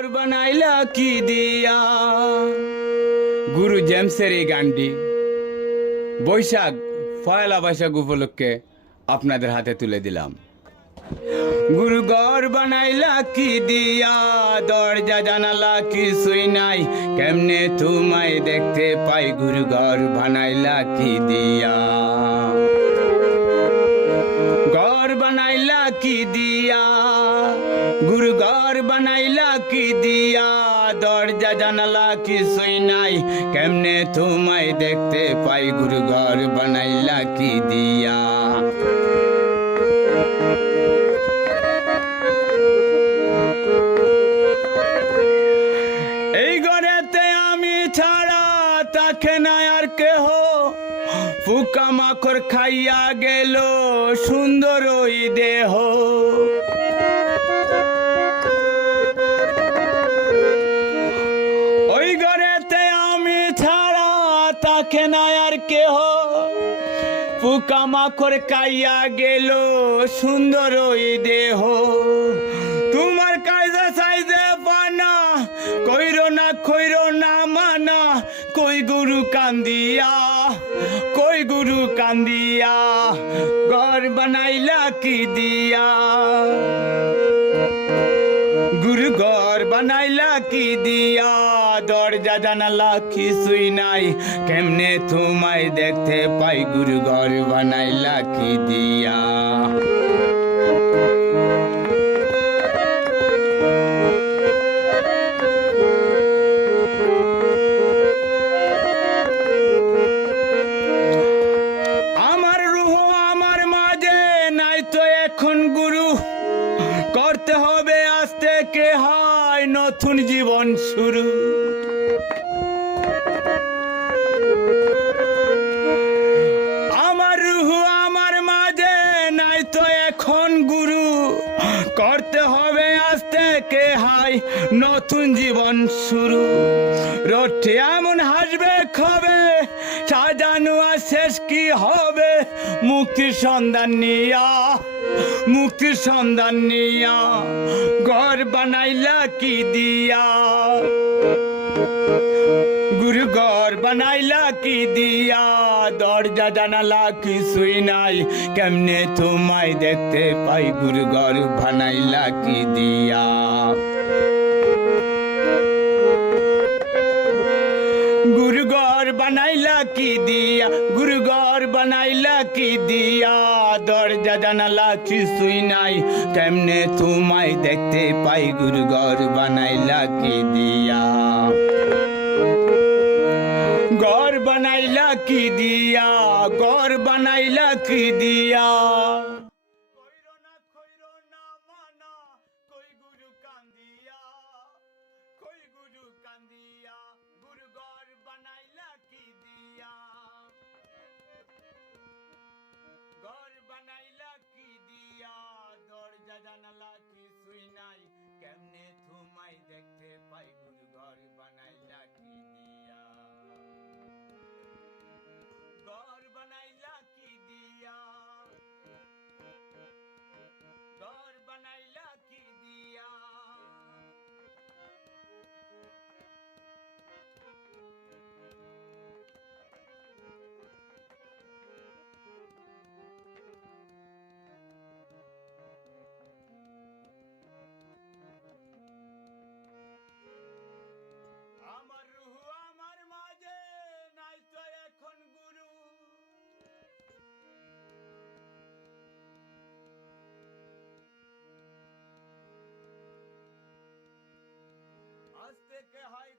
ঘর বানাইলা কি দিয়া। গুরু জেমসের এই গানটি বৈশাখ পয়লা বৈশাখ উপলক্ষে আপনাদের হাতে তুলে দিলাম। গুরু ঘর বানাইলা কি দিয়া, দরজা জানালা কিছুই নাই, কেমনে তোমায় দেখতে পাই। গুরু ঘর বানাইলা কি দিয়া, ঘর বানাইলা কি দিয়া, গুরু ঘর বানাইলা কি দিয়া, দরজা জানালা কিছুই নাই, কেমনে তোমায় দেখতে পাই। গুরু ঘর বানাইলা কি দিয়া। এই ঘরেতে আমি ছাড়া তাকে না আর কেহ, পোকা মাকড় খাইয়া গেল সুন্দর ওই দেহ। ওই ঘরেতে আমি ছাড়া তাকে না আর কেহ, পোকা মাকড় খাইয়া গেল সুন্দর ওই দেহ। তোমার কায়দা সাইজে পানা, কইরো না মানা, কই গুরু কান্দিয়া, কই গুরু কান্দিয়া, ঘর বানাইলা কি দিয়া। গুরু ঘর বানাইলা কি দিয়া, দরজা জানালা কিছুই নাই, কেমনে তোমায় দেখতে পাই। গুরু ঘর বানাইলা কি দিয়া। আমার রূহ আমার মাঝে নাই তো এখন গুরু, করতে হবে আজ থেকে হয় নতুন জীবন শুরু। আমার রূহ আমার মাঝে নাই তো এখন গুরু, করতে হবে আজ থেকে হয় নতুন জীবন শুরু। রোটে এমন হাসবে খবে, সাজানো আর শেষ কি হবে, মুক্তির সন্ধান নিয়া, মুক্তির সন্ধান নিয়া, ঘর বানাইলা কি দিয়া। গুরু ঘর বানাইলা কি দিয়া, দরজা জানালা কিছুই নাই, কেমনে তোমায় দেখতে পাই। গুরু ঘর বানাইলা কি দিয়া। গুরু ঘর বানাইলা কি দিয়া, গুরু ঘর বানাইলা কি দিয়া, দরজা জানালা কিছুই নাই, কেমনে তোমায় দেখতে পাই। গুরু ঘর বানাইলা কি দিয়া। ঘর বানাইলা কি দিয়া, ঘর বানাইলা কি দিয়া। কইরো না মানা, কই গুরু কান্দিয়া, কই গুরু কান্দিয়া, গুরু ঘর বানাইলা কি দিয়া। ঘর বানাইলা কি দিয়া, দরজা জানালা কিছুই নাই, কেমনে তোমায় দেখতে পাই। গুরু ঘর বানাইলা কি দিয়া। ঘর বানাইলা কি দিয়া, ঘর বানাইলা কি দিয়া। আমার রূহ আমার মাঝে নাই তো এখন গুরু, আজ থেকে হয়